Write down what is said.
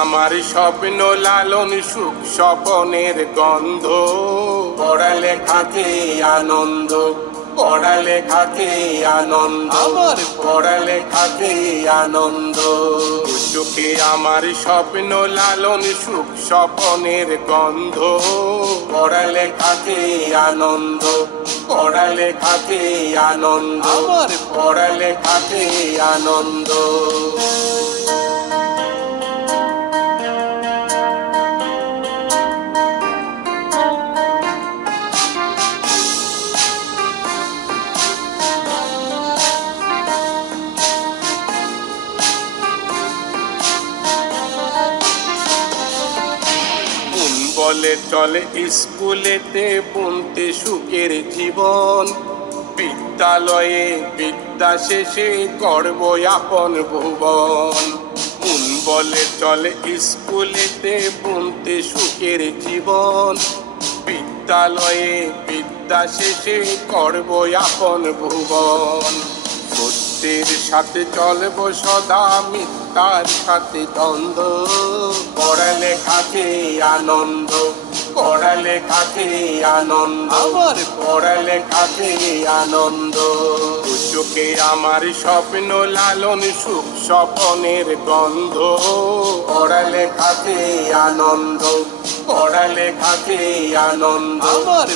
আমার স্বপ্ন লালন সুখ স্বপনের গন্ধ পড়ালেখাকে আনন্দ পড়ালেখাকে আনন্দ আমার পড়ালেখাকে আনন্দ চোখে আমার স্বপ্ন লালন সুখ স্বপনের গন্ধ পড়ালেখাকে আনন্দ পড়ালেখাকে আনন্দ আমার পড়ালেখাকে আনন্দ বলে চলে স্কুলেতে বুনতে সুখের জীবন বিদ্যালয়ে বিদ্যা শেষে গর্ব আপন ভুবন মন বলে চলে স্কুলেতে বুনতে সুখের জীবন বিদ্যালয়ে বিদ্যা শেষে গর্ব আপন ভুবন সত্যের সাথে চলব সদা মিথ্যার সাথে দ্বন্দ্ব পড়ালেখাকে আনন্দ পড়ালেখাকে আনন্দ আমার পড়ালেখাকে আনন্দ চোখে আমার স্বপ্ন লালন সুখ স্বপনের গন্ধ পড়ালেখাকে আনন্দ পড়ালেখাকে আনন্দ আমার